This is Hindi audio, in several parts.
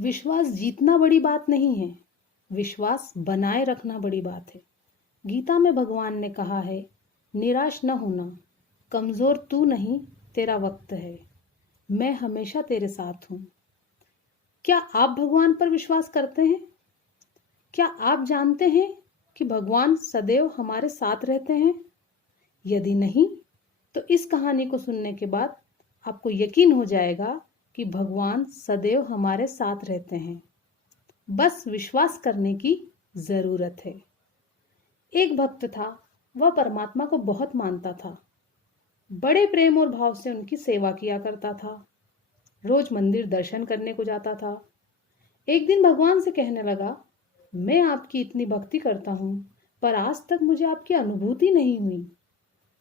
विश्वास जीतना बड़ी बात नहीं है, विश्वास बनाए रखना बड़ी बात है। गीता में भगवान ने कहा है, निराश न होना, कमजोर तू नहीं, तेरा वक्त है, मैं हमेशा तेरे साथ हूं। क्या आप भगवान पर विश्वास करते हैं? क्या आप जानते हैं कि भगवान सदैव हमारे साथ रहते हैं? यदि नहीं, तो इस कहानी को सुनने के बाद आपको यकीन हो जाएगा कि भगवान सदैव हमारे साथ रहते हैं। बस विश्वास करने की जरूरत है। एक भक्त था, वह परमात्मा को बहुत मानता था। बड़े प्रेम और भाव से उनकी सेवा किया करता था। रोज मंदिर दर्शन करने को जाता था। एक दिन भगवान से कहने लगा, मैं आपकी इतनी भक्ति करता हूं, पर आज तक मुझे आपकी अनुभूति नहीं हुई।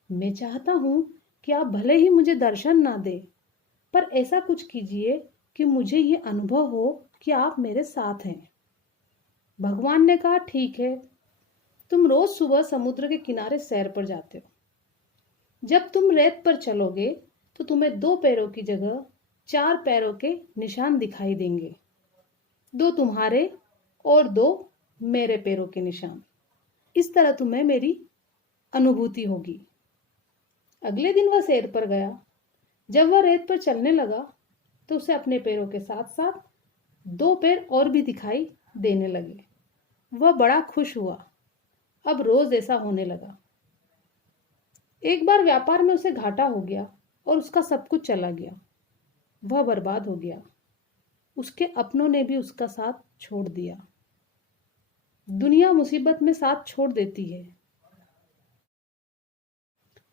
मैं चाहता हूं कि आप भले ही मुझे दर्शन ना दे, पर ऐसा कुछ कीजिए कि मुझे ये अनुभव हो कि आप मेरे साथ हैं। भगवान ने कहा, ठीक है, तुम रोज सुबह समुद्र के किनारे सैर पर जाते हो। जब तुम रेत पर चलोगे तो तुम्हें 2 पैरों की जगह 4 पैरों के निशान दिखाई देंगे। 2 तुम्हारे और 2 मेरे पैरों के निशान। इस तरह तुम्हें मेरी अनुभूति होगी। अगले दिन वह सैर पर गया। जब वह रेत पर चलने लगा तो उसे अपने पैरों के साथ साथ 2 पैर और भी दिखाई देने लगे। वह बड़ा खुश हुआ। अब रोज ऐसा होने लगा। एक बार व्यापार में उसे घाटा हो गया और उसका सब कुछ चला गया। वह बर्बाद हो गया। उसके अपनों ने भी उसका साथ छोड़ दिया। दुनिया मुसीबत में साथ छोड़ देती है।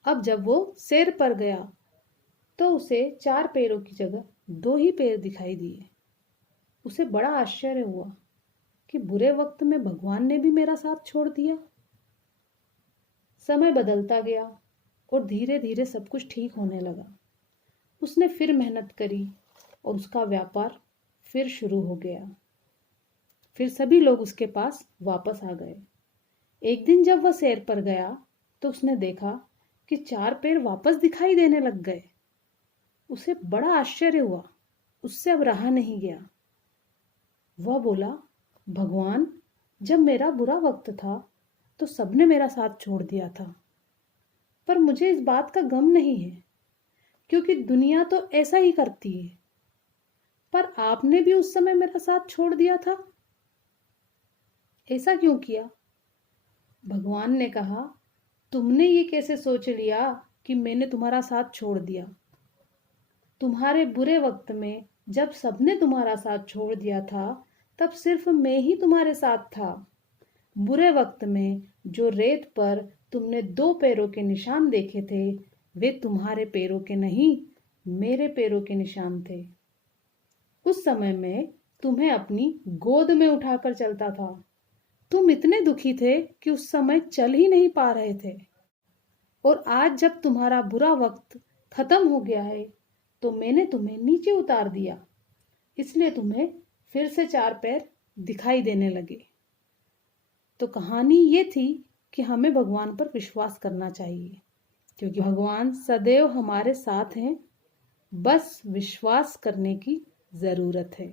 अब जब वो सैर पर गया तो उसे 4 पैरों की जगह 2 ही पैर दिखाई दिए। उसे बड़ा आश्चर्य हुआ कि बुरे वक्त में भगवान ने भी मेरा साथ छोड़ दिया। समय बदलता गया और धीरे धीरे सब कुछ ठीक होने लगा। उसने फिर मेहनत करी और उसका व्यापार फिर शुरू हो गया। फिर सभी लोग उसके पास वापस आ गए। एक दिन जब वह सैर पर गया तो उसने देखा कि 4 पैर वापस दिखाई देने लग गए। उसे बड़ा आश्चर्य हुआ। उससे अब रहा नहीं गया। वह बोला, भगवान, जब मेरा बुरा वक्त था तो सबने मेरा साथ छोड़ दिया था, पर मुझे इस बात का गम नहीं है, क्योंकि दुनिया तो ऐसा ही करती है। पर आपने भी उस समय मेरा साथ छोड़ दिया था। ऐसा क्यों किया? भगवान ने कहा, तुमने ये कैसे सोच लिया कि मैंने तुम्हारा साथ छोड़ दिया? तुम्हारे बुरे वक्त में जब सबने तुम्हारा साथ छोड़ दिया था, तब सिर्फ मैं ही तुम्हारे साथ था। बुरे वक्त में जो रेत पर तुमने 2 पैरों के निशान देखे थे, वे तुम्हारे पैरों के नहीं, मेरे पैरों के निशान थे। उस समय मैं तुम्हें अपनी गोद में उठाकर चलता था। तुम इतने दुखी थे कि उस समय चल ही नहीं पा रहे थे। और आज जब तुम्हारा बुरा वक्त खत्म हो गया है, तो मैंने तुम्हें नीचे उतार दिया, इसलिए तुम्हें फिर से 4 पैर दिखाई देने लगे। तो कहानी ये थी कि हमें भगवान पर विश्वास करना चाहिए, क्योंकि भगवान सदैव हमारे साथ हैं। बस विश्वास करने की जरूरत है।